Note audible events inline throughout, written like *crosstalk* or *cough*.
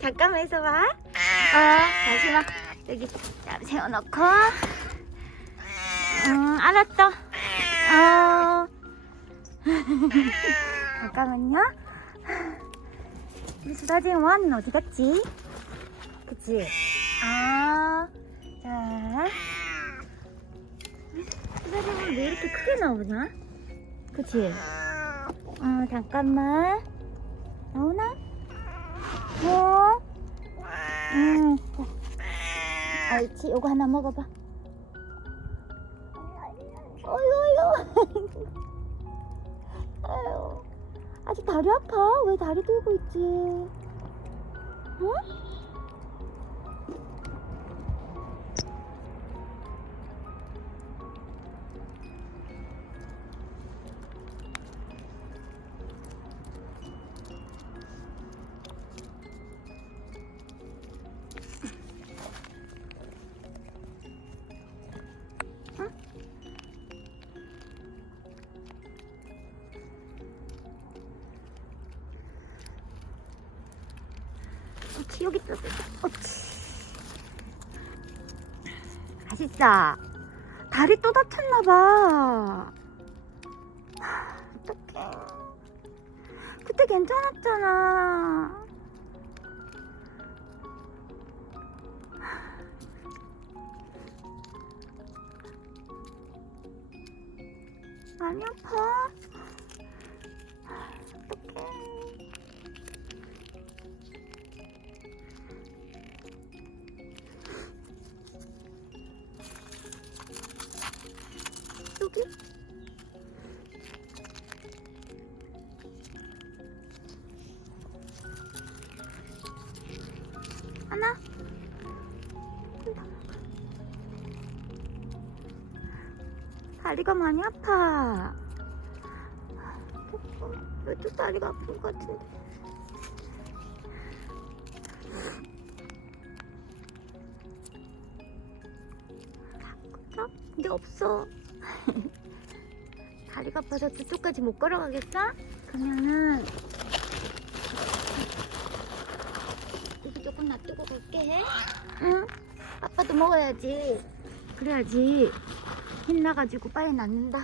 잠깐만 있어봐. 어, 다시마 여기 세워놓고. 음, 알았어. 어. *laughs* 잠깐만요. 우리 수다쟁이 원은 어디 갔지? 그치? 아, 자. 수다쟁이 원왜 이렇게 크게 나오냐? 그치? 어, 잠깐만. 나오나? 뭐? 음. 자. 알지? 요거 하나 먹어봐. 어휴, *laughs* 아유. 아직 다리 아파. 왜 다리 들고 있지? 어? 옳지, 여기 있어. 옳지. 맛있어. 다리 또 다쳤나봐. 어떡해. 그때 괜찮았잖아. 많이 아파? 어떡해. 여기? 하나? 다리가 많이 아파. 왜또 다리가 아픈 것 같은데? 바꾸자? 근데 없어. *laughs* 다리가 아파서 저쪽까지 못 걸어가겠어? 그러면은 여기 조금 놔두고 갈게. 응? 아빠도 먹어야지. 그래야지 힘 나가지고 빨리 낫는다.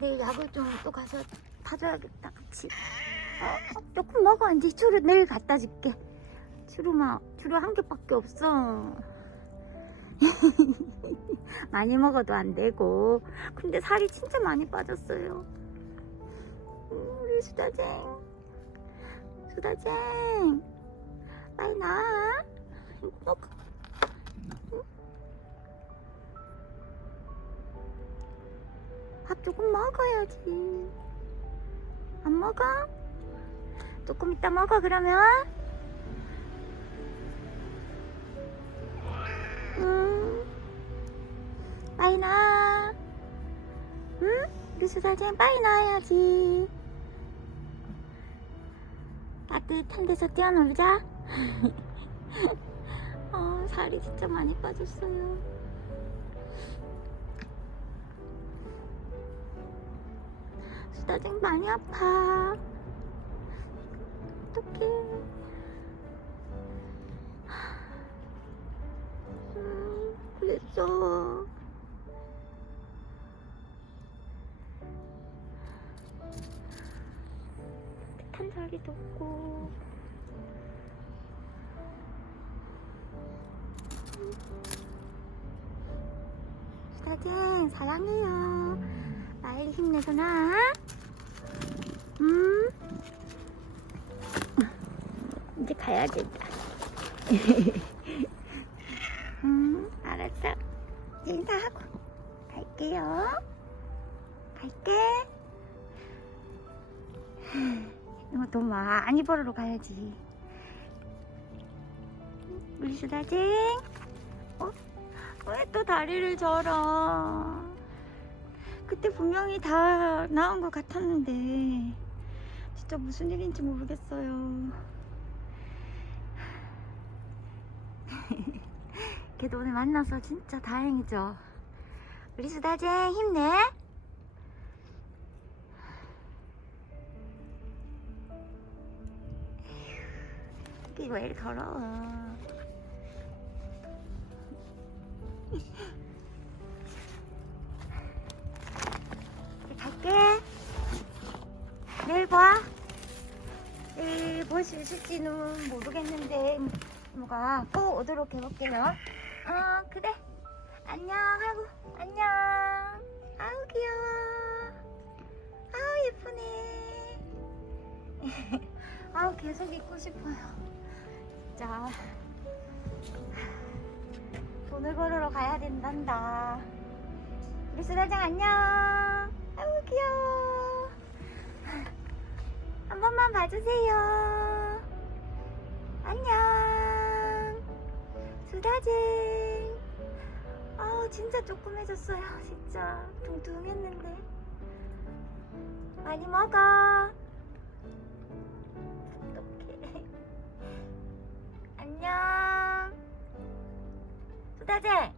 내일 약을 좀 또 가서 타줘야겠다. 그치? 어, 조금 먹어. 이제 추루 내일 갖다 줄게. 추루만 추루 한 개밖에 없어. *laughs* 많이 먹어도 안 되고. 근데 살이 진짜 많이 빠졌어요. 음, 우리 수다쟁. 수다쟁. 빨리 나. 먹어. 응? 밥 조금 먹어야지. 안 먹어? 조금 이따 먹어, 그러면. 음. 빨리 나. 응? 우리 수사쟁 빨리 나야지. 따뜻한 데서 뛰어놀자. 아, *laughs* 살이 진짜 많이 빠졌어요. 수다쟁 많이 아파. 어떡해. 음, 그랬어. 탄 자리도 없고. 수다쟁 사랑해요. 빨리 힘내서 나. 이제 가야겠다. 음, 알았어. 인사하고 갈게요. 갈게. 이거 돈 많이 벌으러 가야지. 우리 수다쟁. 어? 왜 또 다리를 절어? 그때 분명히 다 나온 것 같았는데 진짜 무슨 일인지 모르겠어요. 걔도 오늘 만나서 진짜 다행이죠. 우리 수다쟁 힘내. 이게 왜 이렇게 더러워. 갈게. 내일 봐. 내일 볼수 있을지는 모르겠는데 뭐가 꼭 오도록 해볼게요. 어 그래. 안녕 하고 안녕. 아우 귀여워. 아우 예쁘네. *laughs* 아우 계속 있고 싶어요. 진짜 돈을 벌으러 가야 된단다. 우리 수다장 안녕. 아우 귀여워. 한 번만 봐주세요. 안녕. 수다쟁. 아우 진짜 조그매졌어요. *laughs* 진짜 뚱뚱했는데. 많이 먹어. 어떡해. *laughs* 안녕. 수다쟁.